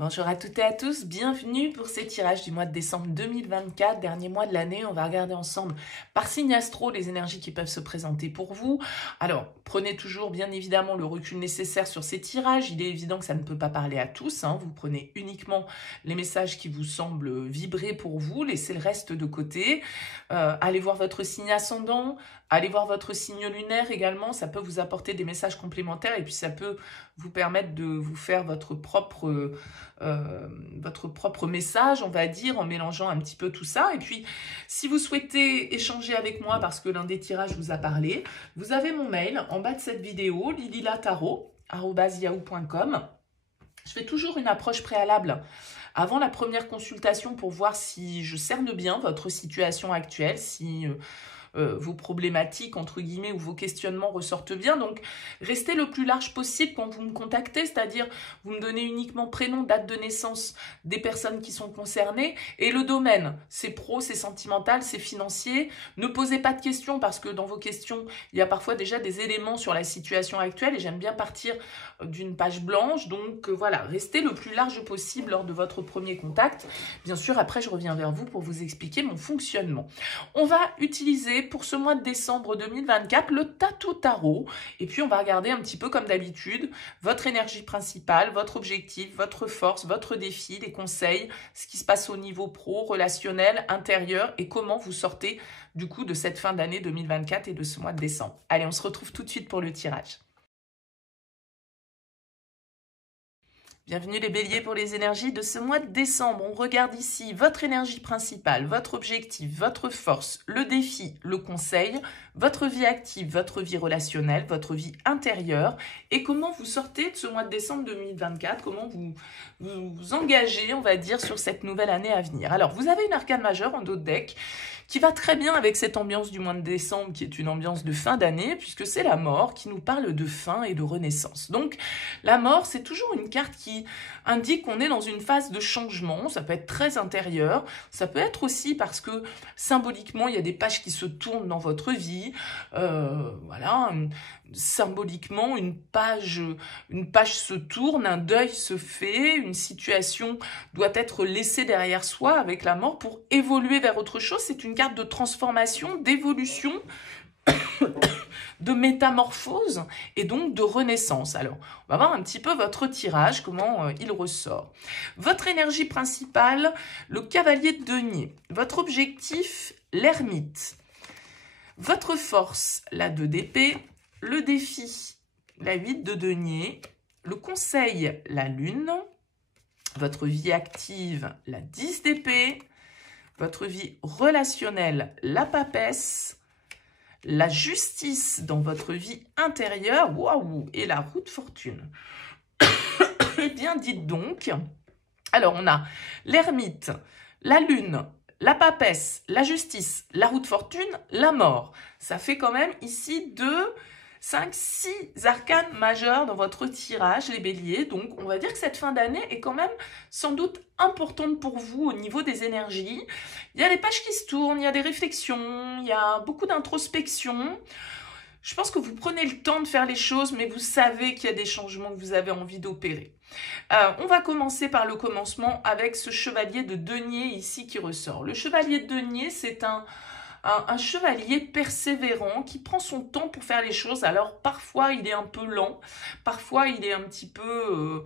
Bonjour à toutes et à tous, bienvenue pour ces tirages du mois de décembre 2024, dernier mois de l'année. On va regarder ensemble par signe astro les énergies qui peuvent se présenter pour vous. Alors, prenez toujours bien évidemment le recul nécessaire sur ces tirages. Il est évident que ça ne peut pas parler à tous, hein. Vous prenez uniquement les messages qui vous semblent vibrer pour vous, laissez le reste de côté. Allez voir votre signe ascendant, allez voir votre signe lunaire également, ça peut vous apporter des messages complémentaires et puis ça peut vous permettre de vous faire votre propre message, on va dire, en mélangeant un petit peu tout ça. Et puis, si vous souhaitez échanger avec moi parce que l'un des tirages vous a parlé, vous avez mon mail en bas de cette vidéo, lililatarot@yahoo.com. Je fais toujours une approche préalable avant la première consultation pour voir si je cerne bien votre situation actuelle, si vos problématiques, entre guillemets, ou vos questionnements ressortent bien. Donc, restez le plus large possible quand vous me contactez, c'est-à-dire vous me donnez uniquement prénom, date de naissance des personnes qui sont concernées et le domaine. C'est pro, c'est sentimental, c'est financier. Ne posez pas de questions parce que dans vos questions, il y a parfois déjà des éléments sur la situation actuelle et j'aime bien partir d'une page blanche. Donc, voilà, restez le plus large possible lors de votre premier contact. Bien sûr, après, je reviens vers vous pour vous expliquer mon fonctionnement. On va utiliser pour ce mois de décembre 2024 le Tatou Tarot et puis on va regarder un petit peu comme d'habitude votre énergie principale, votre objectif, votre force, votre défi, les conseils, ce qui se passe au niveau pro, relationnel, intérieur et comment vous sortez du coup de cette fin d'année 2024 et de ce mois de décembre. Allez, on se retrouve tout de suite pour le tirage. Bienvenue les béliers pour les énergies de ce mois de décembre. On regarde ici votre énergie principale, votre objectif, votre force, le défi, le conseil, votre vie active, votre vie relationnelle, votre vie intérieure et comment vous sortez de ce mois de décembre 2024, comment vous engagez, on va dire, sur cette nouvelle année à venir. Alors, vous avez une arcane majeure en dos de deck qui va très bien avec cette ambiance du mois de décembre qui est une ambiance de fin d'année puisque c'est la mort qui nous parle de fin et de renaissance. Donc la mort, c'est toujours une carte qui indique qu'on est dans une phase de changement, ça peut être très intérieur, ça peut être aussi parce que symboliquement il y a des pages qui se tournent dans votre vie, voilà, symboliquement une page se tourne, un deuil se fait, une situation doit être laissée derrière soi avec la mort pour évoluer vers autre chose. C'est une carte de transformation, d'évolution, de métamorphose et donc de renaissance. Alors, on va voir un petit peu votre tirage, comment il ressort. Votre énergie principale, le cavalier de denier. Votre objectif, l'ermite. Votre force, la 2 d'épée. Le défi, la 8 de denier. Le conseil, la lune. Votre vie active, la 10 d'épée. Votre vie relationnelle, la papesse. La justice dans votre vie intérieure, waouh, et la roue de fortune. Eh bien, dites donc. Alors, on a l'ermite, la lune, la papesse, la justice, la roue de fortune, la mort. Ça fait quand même ici 2, 5, 6 arcanes majeures dans votre tirage, les béliers. Donc, on va dire que cette fin d'année est quand même sans doute importante pour vous au niveau des énergies. Il y a des pages qui se tournent, il y a des réflexions, il y a beaucoup d'introspection. Je pense que vous prenez le temps de faire les choses, mais vous savez qu'il y a des changements que vous avez envie d'opérer. On va commencer par le commencement avec ce chevalier de denier ici qui ressort. Le chevalier de denier, c'est un chevalier persévérant qui prend son temps pour faire les choses. Alors parfois il est un peu lent, parfois il est un petit peu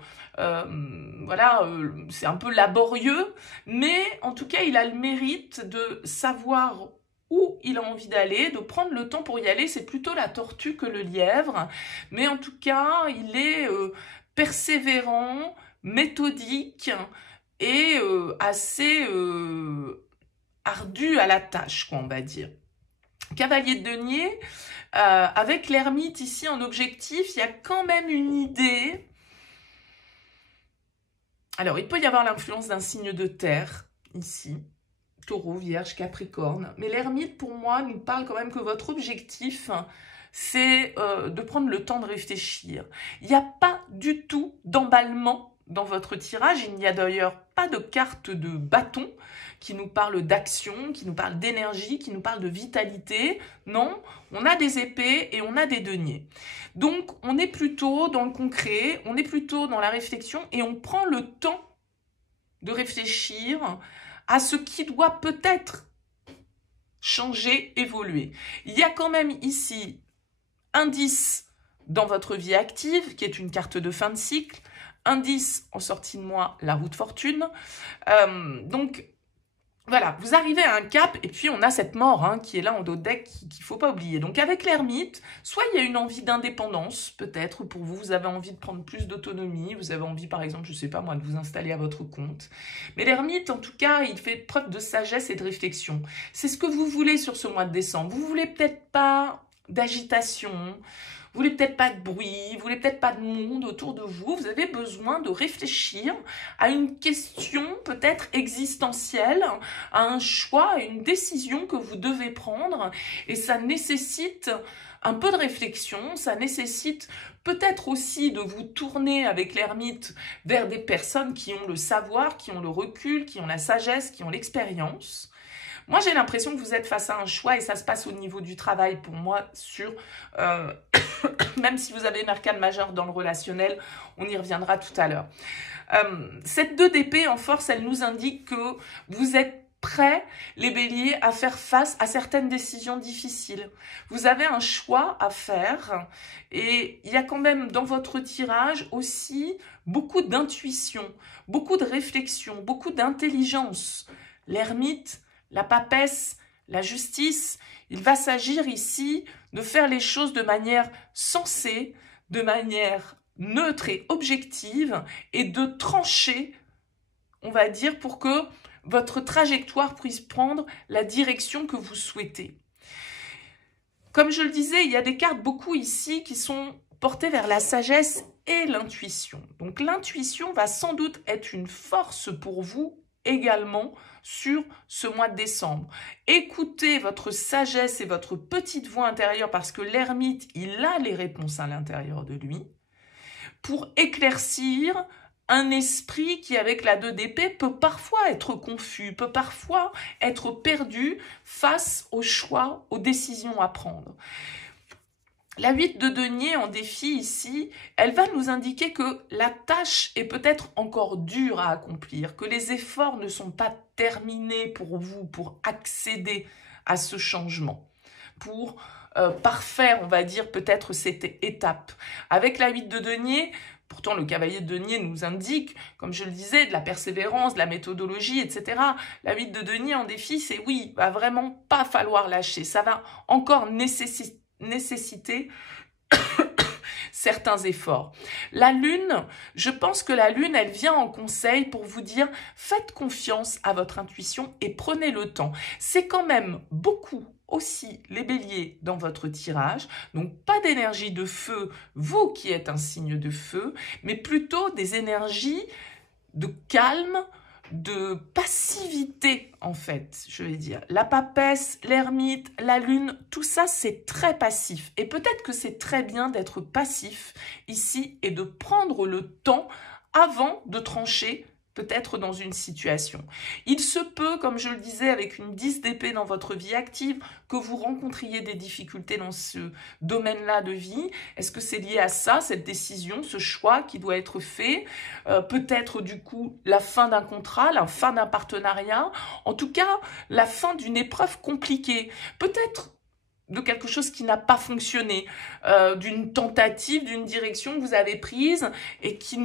voilà, c'est un peu laborieux, mais en tout cas il a le mérite de savoir où il a envie d'aller, de prendre le temps pour y aller. C'est plutôt la tortue que le lièvre, mais en tout cas il est persévérant, méthodique et assez ardu à la tâche, quoi, on va dire. Cavalier de denier, avec l'ermite ici en objectif, il y a quand même une idée. Alors, il peut y avoir l'influence d'un signe de terre, ici, Taureau, Vierge, Capricorne. Mais l'ermite, pour moi, nous parle quand même que votre objectif, c'est de prendre le temps de réfléchir. Il n'y a pas du tout d'emballement dans votre tirage. Il n'y a d'ailleurs pas de carte de bâton qui nous parle d'action, qui nous parle d'énergie, qui nous parle de vitalité. Non, on a des épées et on a des deniers. Donc, on est plutôt dans le concret, on est plutôt dans la réflexion et on prend le temps de réfléchir à ce qui doit peut-être changer, évoluer. Il y a quand même ici un 10 dans votre vie active, qui est une carte de fin de cycle, un 10 en sortie de mois, la roue de fortune. Donc, voilà, vous arrivez à un cap et puis on a cette mort hein, qui est là en dos de deck qu'il ne faut pas oublier. Donc avec l'ermite, soit il y a une envie d'indépendance, peut-être pour vous, vous avez envie de prendre plus d'autonomie, vous avez envie par exemple, je ne sais pas moi, de vous installer à votre compte. Mais l'ermite, en tout cas, il fait preuve de sagesse et de réflexion. C'est ce que vous voulez sur ce mois de décembre. Vous voulez peut-être pas d'agitation, vous voulez peut-être pas de bruit, vous voulez peut-être pas de monde autour de vous. Vous avez besoin de réfléchir à une question peut-être existentielle, à un choix, à une décision que vous devez prendre. Et ça nécessite un peu de réflexion, ça nécessite peut-être aussi de vous tourner avec l'ermite vers des personnes qui ont le savoir, qui ont le recul, qui ont la sagesse, qui ont l'expérience. Moi, j'ai l'impression que vous êtes face à un choix et ça se passe au niveau du travail pour moi sur... même si vous avez une arcane majeure dans le relationnel, on y reviendra tout à l'heure. Cette 2 d'épée en force, elle nous indique que vous êtes prêts, les béliers, à faire face à certaines décisions difficiles. Vous avez un choix à faire et il y a quand même dans votre tirage aussi beaucoup d'intuition, beaucoup de réflexion, beaucoup d'intelligence. L'ermite, la papesse, la justice, il va s'agir ici de faire les choses de manière sensée, de manière neutre et objective et de trancher, on va dire, pour que votre trajectoire puisse prendre la direction que vous souhaitez. Comme je le disais, il y a des cartes beaucoup ici qui sont portées vers la sagesse et l'intuition. Donc l'intuition va sans doute être une force pour vous également sur ce mois de décembre. Écoutez votre sagesse et votre petite voix intérieure parce que l'ermite, il a les réponses à l'intérieur de lui pour éclaircir un esprit qui, avec la 2 d'épée, peut parfois être confus, peut parfois être perdu face aux choix, aux décisions à prendre. La 8 de denier en défi ici, elle va nous indiquer que la tâche est peut-être encore dure à accomplir, que les efforts ne sont pas terminés pour vous, pour accéder à ce changement, pour parfaire, on va dire, peut-être cette étape. Avec la 8 de denier, pourtant le cavalier de denier nous indique, comme je le disais, de la persévérance, de la méthodologie, etc. La 8 de denier en défi, c'est oui, il va vraiment pas falloir lâcher, ça va encore nécessiter certains efforts. La lune, je pense que la lune, elle vient en conseil pour vous dire faites confiance à votre intuition et prenez le temps. C'est quand même beaucoup aussi les béliers dans votre tirage, donc pas d'énergie de feu, vous qui êtes un signe de feu, mais plutôt des énergies de calme, de passivité en fait, je vais dire. La papesse, l'ermite, la lune, tout ça c'est très passif. Et peut-être que c'est très bien d'être passif ici et de prendre le temps avant de trancher peut-être dans une situation. Il se peut, comme je le disais, avec une 10 d'épée dans votre vie active, que vous rencontriez des difficultés dans ce domaine-là de vie. Est-ce que c'est lié à ça, cette décision, ce choix qui doit être fait? Peut-être du coup la fin d'un contrat, la fin d'un partenariat, en tout cas la fin d'une épreuve compliquée. Peut-être de quelque chose qui n'a pas fonctionné, d'une tentative, d'une direction que vous avez prise et qui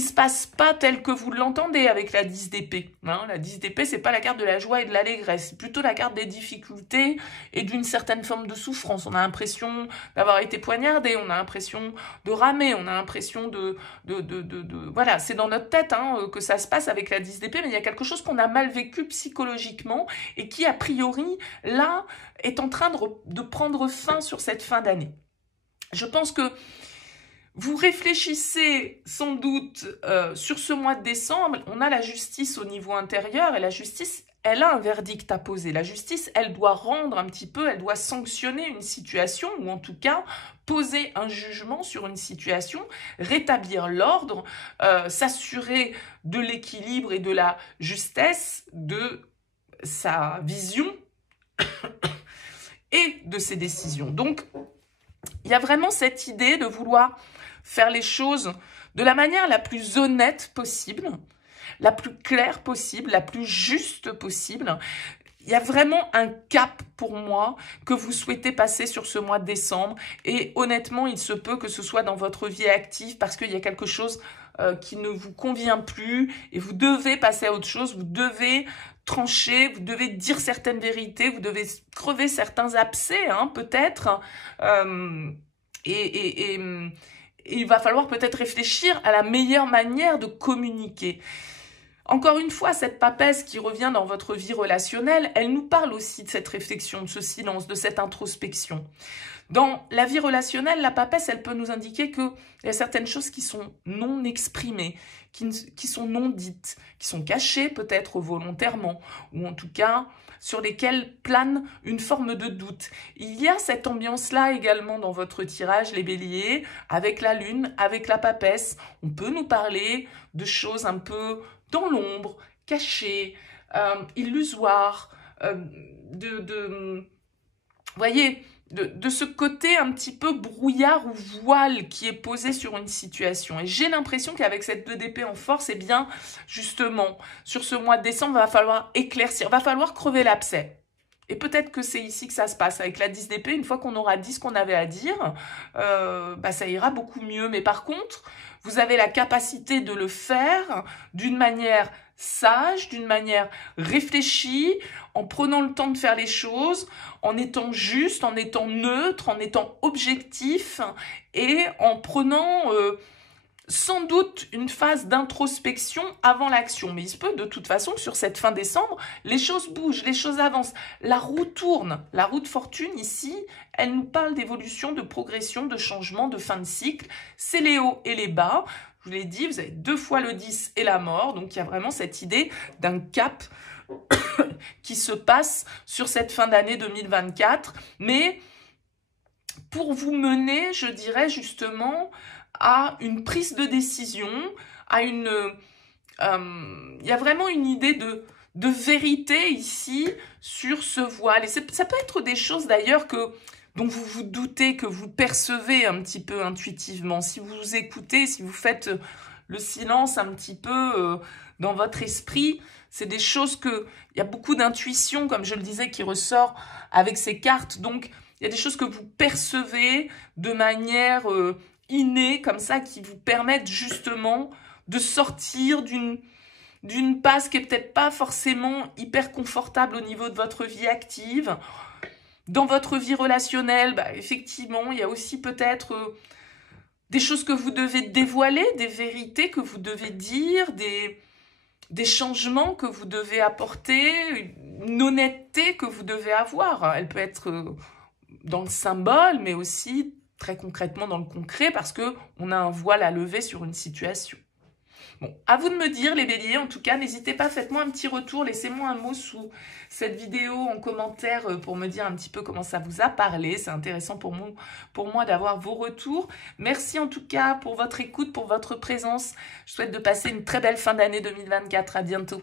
se passe pas tel que vous l'entendez avec la 10 d'épée. Hein, la 10 d'épée, c'est pas la carte de la joie et de l'allégresse, c'est plutôt la carte des difficultés et d'une certaine forme de souffrance. On a l'impression d'avoir été poignardé, on a l'impression de ramer, on a l'impression voilà, c'est dans notre tête hein, que ça se passe avec la 10 d'épée, mais il y a quelque chose qu'on a mal vécu psychologiquement et qui, a priori, là, est en train de prendre fin sur cette fin d'année. Je pense que vous réfléchissez sans doute sur ce mois de décembre, on a la justice au niveau intérieur et la justice, elle a un verdict à poser. La justice, elle doit rendre un petit peu, elle doit sanctionner une situation ou en tout cas poser un jugement sur une situation, rétablir l'ordre, s'assurer de l'équilibre et de la justesse de sa vision et de ses décisions. Donc, il y a vraiment cette idée de vouloir faire les choses de la manière la plus honnête possible, la plus claire possible, la plus juste possible. Il y a vraiment un cap pour moi que vous souhaitez passer sur ce mois de décembre. Et honnêtement, il se peut que ce soit dans votre vie active parce qu'il y a quelque chose qui ne vous convient plus et vous devez passer à autre chose, vous devez trancher, vous devez dire certaines vérités, vous devez crever certains abcès, hein, peut-être. Et il va falloir peut-être réfléchir à la meilleure manière de communiquer. Encore une fois, cette papesse qui revient dans votre vie relationnelle, elle nous parle aussi de cette réflexion, de ce silence, de cette introspection. Dans la vie relationnelle, la papesse, elle peut nous indiquer qu'il y a certaines choses qui sont non exprimées, qui sont non dites, qui sont cachées peut-être volontairement, ou en tout cas sur lesquelles plane une forme de doute. Il y a cette ambiance-là également dans votre tirage, les béliers, avec la lune, avec la papesse. On peut nous parler de choses un peu dans l'ombre, cachées, illusoires, voyez, de ce côté un petit peu brouillard ou voile qui est posé sur une situation. Et j'ai l'impression qu'avec cette 2 d'épée en force, eh bien, justement, sur ce mois de décembre, va falloir éclaircir, va falloir crever l'abcès. Et peut-être que c'est ici que ça se passe. Avec la 10 d'épée, une fois qu'on aura dit ce qu'on avait à dire, ça ira beaucoup mieux. Mais par contre, vous avez la capacité de le faire d'une manière sage, d'une manière réfléchie, en prenant le temps de faire les choses, en étant juste, en étant neutre, en étant objectif et en prenant sans doute une phase d'introspection avant l'action. Mais il se peut de toute façon que sur cette fin décembre, les choses bougent, les choses avancent. La roue tourne. La roue de fortune ici, elle nous parle d'évolution, de progression, de changement, de fin de cycle. C'est les hauts et les bas. Je vous l'ai dit, vous avez 2 fois le 10 et la mort. Donc il y a vraiment cette idée d'un cap qui se passe sur cette fin d'année 2024. Mais pour vous mener, je dirais justement, à une prise de décision, à une... il y a vraiment une idée de vérité ici sur ce voile. Et ça peut être des choses d'ailleurs dont vous vous doutez, que vous percevez un petit peu intuitivement. Si vous vous écoutez, si vous faites le silence un petit peu dans votre esprit, c'est des choses il y a beaucoup d'intuition, comme je le disais, qui ressort avec ces cartes. Donc, il y a des choses que vous percevez de manière innée, comme ça, qui vous permettent justement de sortir d'une passe qui est peut-être pas forcément hyper confortable au niveau de votre vie active. Dans votre vie relationnelle, effectivement, il y a aussi peut-être des choses que vous devez dévoiler, des vérités que vous devez dire, des changements que vous devez apporter, une honnêteté que vous devez avoir. Elle peut être dans le symbole, mais aussi très concrètement dans le concret, parce qu'on a un voile à lever sur une situation. Bon, à vous de me dire, les béliers, en tout cas, n'hésitez pas, faites-moi un petit retour, laissez-moi un mot sous cette vidéo en commentaire pour me dire un petit peu comment ça vous a parlé. C'est intéressant pour moi d'avoir vos retours. Merci en tout cas pour votre écoute, pour votre présence. Je souhaite de passer une très belle fin d'année 2024. À bientôt.